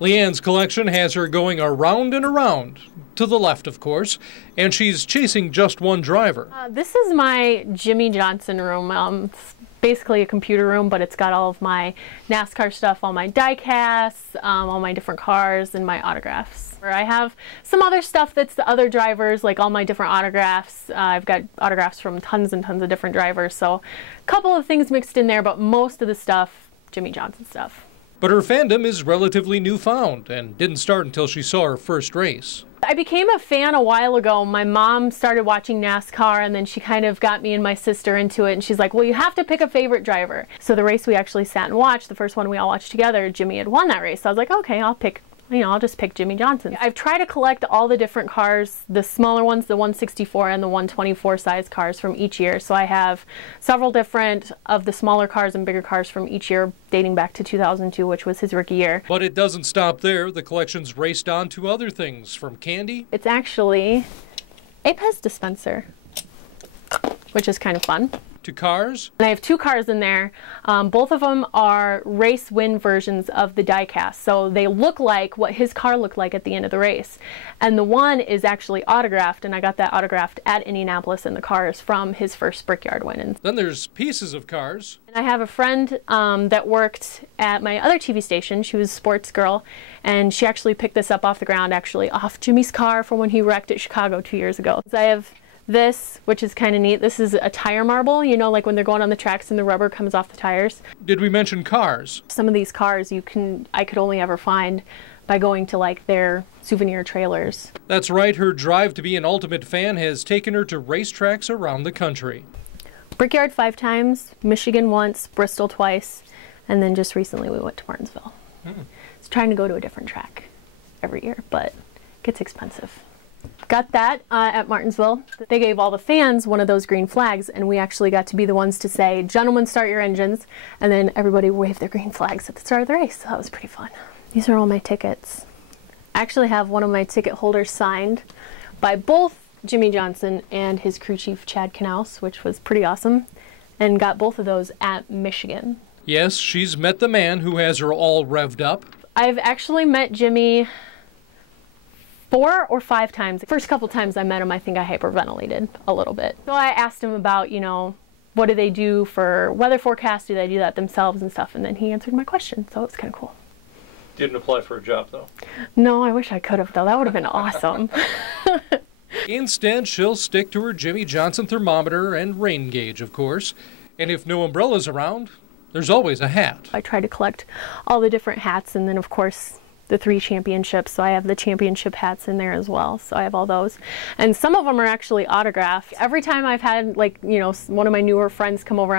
Leanne's collection has her going around and around, to the left, of course, and she's chasing just one driver. This is my Jimmy Johnson room. It's basically a computer room, but it's got all of my NASCAR stuff, all my die casts, all my different cars, and my autographs. I have some other stuff that's the other drivers, like all my different autographs. I've got autographs from tons and tons of different drivers, so a couple of things mixed in there, but most of the stuff, Jimmy Johnson stuff. But her fandom is relatively newfound and didn't start until she saw her first race. I became a fan a while ago. My mom started watching NASCAR, and then she kind of got me and my sister into it, and she's like, well, you have to pick a favorite driver. So the race we actually sat and watched, the first one we all watched together, Jimmy had won that race. So I was like, okay, I'll just pick Jimmy Johnson. I've tried to collect all the different cars, the smaller ones, the 164 and the 124 size cars from each year. So I have several different of the smaller cars and bigger cars from each year, dating back to 2002, which was his rookie year. But it doesn't stop there. The collection's raced on to other things, from candy. It's actually a Pez dispenser, which is kind of fun. To cars. And I have two cars in there. Both of them are race win versions of the diecast. So they look like what his car looked like at the end of the race. And the one is actually autographed, and I got that autographed at Indianapolis, and the car is from his first Brickyard win. And then there's pieces of cars. And I have a friend that worked at my other TV station. She was a sports girl, and she actually picked this up off the ground, actually off Jimmy's car from when he wrecked at Chicago 2 years ago. So I have this, which is kind of neat. This is a tire marble, you know, like when they're going on the tracks and the rubber comes off the tires. Did we mention cars? Some of these cars I could only ever find by going to like their souvenir trailers. That's right, her drive to be an ultimate fan has taken her to racetracks around the country. Brickyard 5 times, Michigan once, Bristol twice, and then just recently we went to Martinsville. It's trying to go to a different track every year, but it gets expensive. Got that at Martinsville. They gave all the fans one of those green flags, and we actually got to be the ones to say, gentlemen, start your engines, and then everybody waved their green flags at the start of the race, so that was pretty fun. These are all my tickets. I actually have one of my ticket holders signed by both Jimmy Johnson and his crew chief, Chad Knaus, which was pretty awesome, and got both of those at Michigan. Yes, she's met the man who has her all revved up. I've actually met Jimmy 4 or 5 times. The first couple times I met him, I think I hyperventilated a little bit. So I asked him about, you know, what do they do for weather forecasts? Do they do that themselves and stuff? And then he answered my question, so it was kind of cool. Didn't apply for a job, though? No, I wish I could have, though. That would have been awesome. Instead, she'll stick to her Jimmy Johnson thermometer and rain gauge, of course. And if no umbrella's around, there's always a hat. I try to collect all the different hats, and then, of course, the 3 championships, so I have the championship hats in there as well, so I have all those. And some of them are actually autographed. Every time I've had, like, you know, one of my newer friends come over,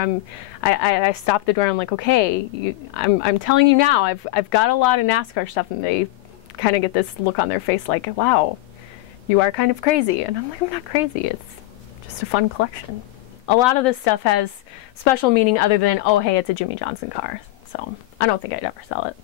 I stop the door and I'm like, okay, I'm telling you now, I've got a lot of NASCAR stuff, and they kind of get this look on their face like, wow, you are kind of crazy. And I'm like, I'm not crazy, it's just a fun collection. A lot of this stuff has special meaning other than, oh, hey, it's a Jimmy Johnson car, so I don't think I'd ever sell it.